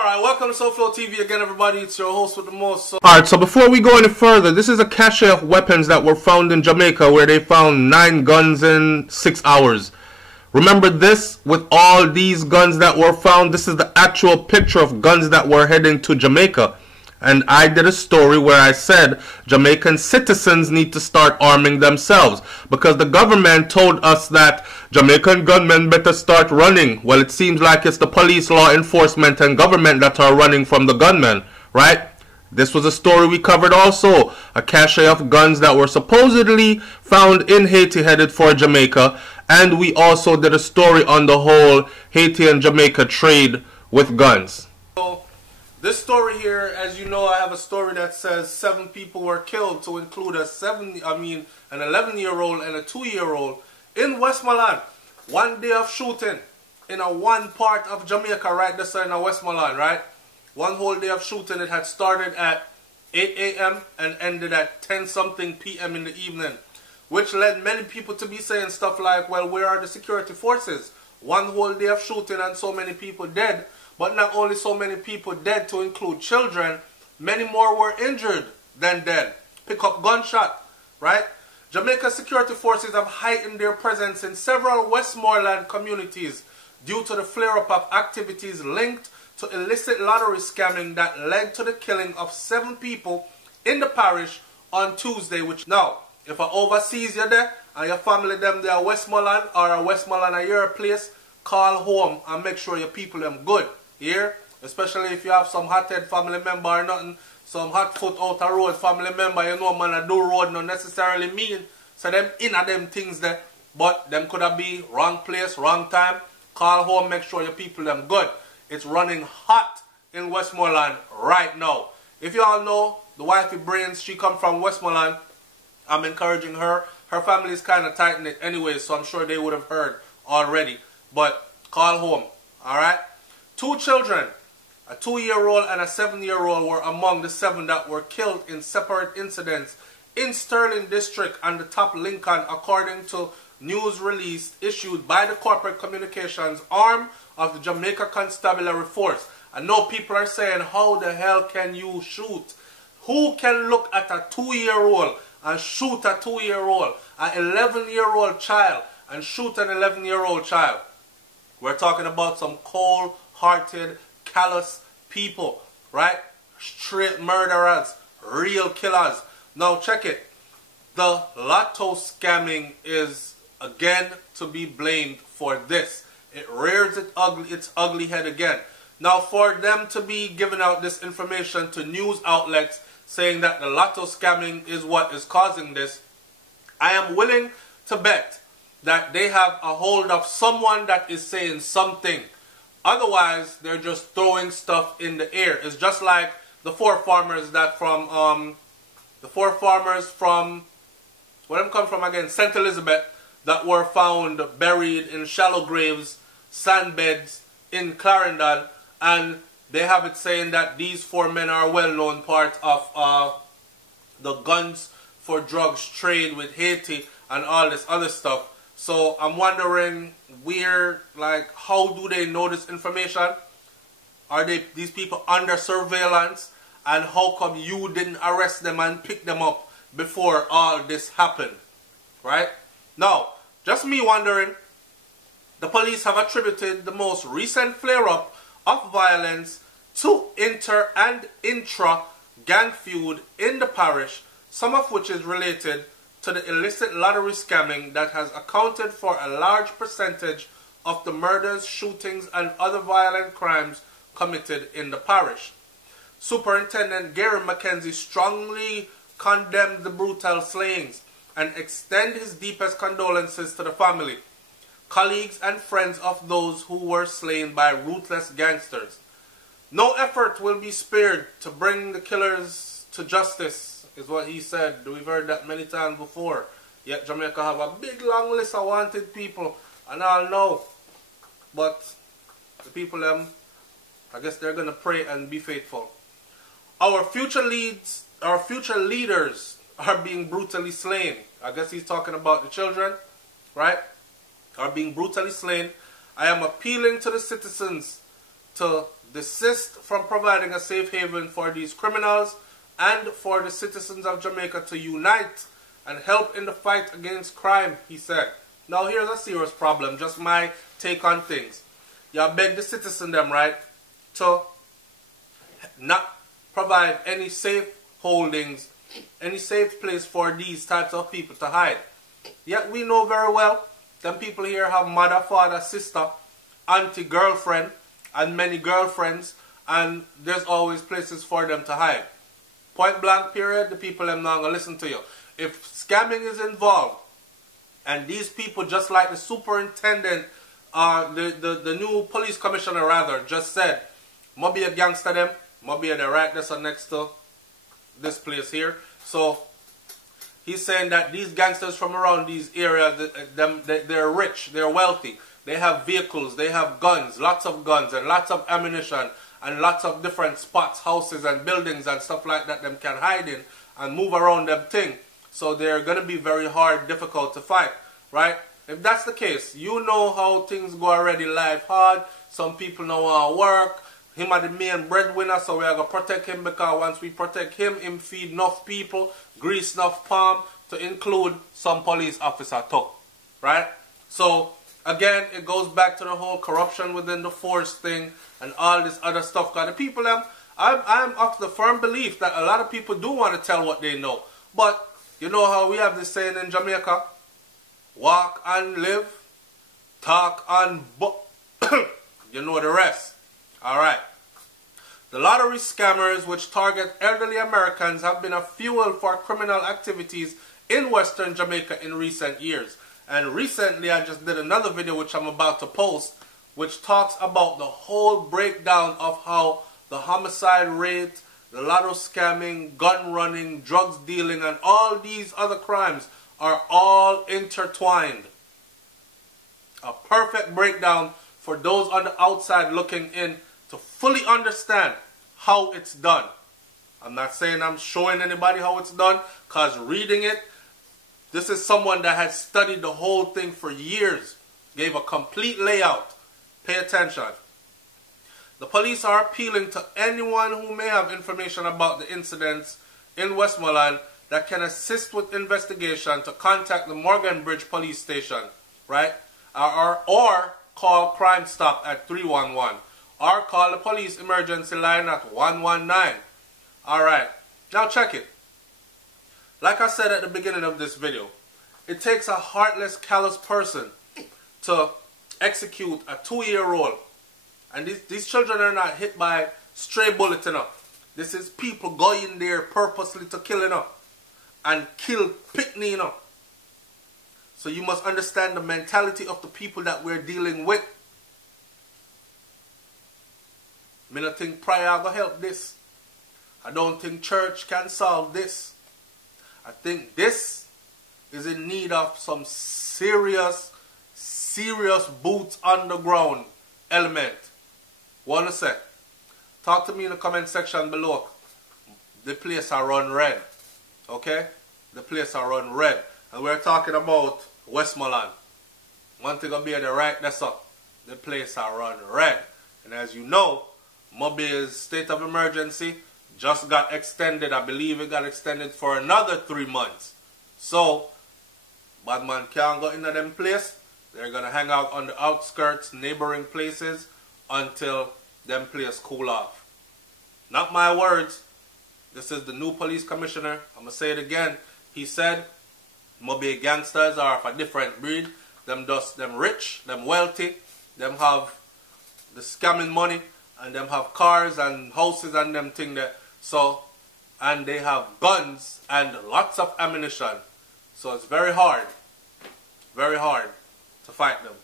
Alright, welcome to SouFLoTV again, everybody. It's your host with the most. Alright, so before we go any further, this is a cache of weapons that were found in Jamaica where they found 9 guns in 6 hours. Remember this, with all these guns that were found, this is the actual picture of guns that were heading to Jamaica. And I did a story where I said Jamaican citizens need to start arming themselves because the government told us that Jamaican gunmen better start running. Well, it seems like it's the police, law enforcement, and government that are running from the gunmen, right? This was a story we covered also. A cache of guns that were supposedly found in Haiti headed for Jamaica. And we also did a story on the whole Haiti and Jamaica trade with guns. This story here, as you know, I have a story that says 7 people were killed, to include an 11-year-old and a 2-year-old in Westmoreland. 1 day of shooting in one part of Jamaica, right there in Westmoreland, right? 1 whole day of shooting. It had started at 8 a.m. and ended at 10-something p.m. in the evening, which led many people to be saying stuff like, well, where are the security forces? 1 whole day of shooting and so many people dead. But not only so many people dead, to include children, many more were injured than dead. Pick up gunshot, right? Jamaica security forces have heightened their presence in several Westmoreland communities due to the flare-up of activities linked to illicit lottery scamming that led to the killing of 7 people in the parish on Tuesday. Which now, if I overseas you there and your family them there Westmoreland or a Westmoreland at your place, call home and make sure your people them good. Here, especially if you have some hot-head family member or nothing, some hot foot out the road family member, you know, man, a do road not necessarily mean, so them in a them things there, but them could have be wrong place, wrong time. Call home, make sure your people them good. It's running hot in Westmoreland right now. If you all know, the wifey Brains, she come from Westmoreland. I'm encouraging her. Her family is kind of tight-knit anyway, so I'm sure they would have heard already. But call home, alright? 2 children, a 2-year-old and a 7-year-old, were among the 7 that were killed in separate incidents in Sterling District and the Top Lincoln, according to news release issued by the Corporate Communications arm of the Jamaica Constabulary Force. I know people are saying, how the hell can you shoot? Who can look at a 2-year-old and shoot a 2-year-old, an 11-year-old child and shoot an 11-year-old child? We're talking about some cold-hearted, callous people, right? Straight murderers, real killers. Now check it. The lotto scamming is again to be blamed for this. It rears its ugly head again. Now for them to be giving out this information to news outlets saying that the lotto scamming is what is causing this, I am willing to bet that they have a hold of someone that is saying something. Otherwise, they're just throwing stuff in the air. It's just like the 4 farmers that from, where them come from again? St. Elizabeth, that were found buried in shallow graves, sand beds in Clarendon, and they have it saying that these 4 men are a well-known part of the guns for drugs trade with Haiti and all this other stuff. So I'm wondering where, like, how do they know this information? Are these people under surveillance? And how come you didn't arrest them and pick them up before all this happened? Right? Now, just me wondering, the police have attributed the most recent flare-up of violence to inter and intra gang feud in the parish, some of which is related to the illicit lottery scamming that has accounted for a large percentage of the murders, shootings, and other violent crimes committed in the parish. Superintendent Gary Mackenzie strongly condemned the brutal slayings and extend his deepest condolences to the family, colleagues, and friends of those who were slain by ruthless gangsters. No effort will be spared to bring the killers to justice, is what he said. We've heard that many times before. Yet Jamaica have a big long list of wanted people, and I'll know. But the people them, I guess they're gonna pray and be faithful. Our future leaders are being brutally slain. I guess he's talking about the children, right? Are being brutally slain. I am appealing to the citizens to desist from providing a safe haven for these criminals and for the citizens of Jamaica to unite and help in the fight against crime, he said. Now here's a serious problem, just my take on things. You beg the citizen them, right, to not provide any safe holdings, any safe place for these types of people to hide. Yet we know very well them people here have mother, father, sister, auntie, girlfriend, and many girlfriends, and there's always places for them to hide. Point blank period, the people are not going to listen to you. If scamming is involved, and these people, just like the superintendent, the new police commissioner rather, just said, might be a gangster them, might be the right that's next to this place here. So he's saying that these gangsters from around these areas, they're rich, they're wealthy, they have vehicles, they have guns, lots of guns and lots of ammunition and lots of different spots, houses and buildings and stuff like that them can hide in and move around them thing. So they're going to be very hard, difficult to fight, right? If that's the case, you know how things go already, life hard, some people know how to work, him are the main breadwinner, so we are going to protect him, because once we protect him, him feed enough people, grease enough palm, to include some police officer too, right? So again, it goes back to the whole corruption within the force thing and all this other stuff. Because the people, I'm of the firm belief that a lot of people do want to tell what they know. But you know how we have this saying in Jamaica, walk and live, talk and you know the rest. Alright. The lottery scammers, which target elderly Americans, have been a fuel for criminal activities in Western Jamaica in recent years. And recently I just did another video which I'm about to post, which talks about the whole breakdown of how the homicide rate, the lotto scamming, gun running, drugs dealing, and all these other crimes are all intertwined. A perfect breakdown for those on the outside looking in to fully understand how it's done. I'm not saying I'm showing anybody how it's done, because reading it, this is someone that has studied the whole thing for years, gave a complete layout. Pay attention. The police are appealing to anyone who may have information about the incidents in Westmoreland that can assist with investigation to contact the Morgan Bridge police station, right? Or call Crime Stop at 311. Or call the police emergency line at 119. Alright, now check it. Like I said at the beginning of this video, it takes a heartless, callous person to execute a 2-year-old. And these children are not hit by stray bullets enough. This is people going there purposely to kill enough. And kill Pickney enough. So you must understand the mentality of the people that we're dealing with. I don't think prayer will help this. I don't think church can solve this. I think this is in need of some serious boots on the ground element. What to say? Talk to me in the comment section below. The place I run red. Okay? The place I run red. And we're talking about Westmoreland. One thing will be the right, that's up. The place I run red. And as you know, Mobile's state of emergency just got extended. I believe it got extended for another 3 months. So, bad man can't go into them place. They're going to hang out on the outskirts, neighboring places, until them place cool off. Not my words. This is the new police commissioner. I'm going to say it again. He said, Mobile gangsters are of a different breed. Them rich, them wealthy, them have the scamming money, and them have cars and houses and them thing there. So, and they have guns and lots of ammunition. So it's very hard to fight them.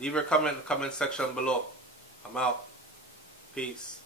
Leave your comment in the comment section below. I'm out. Peace.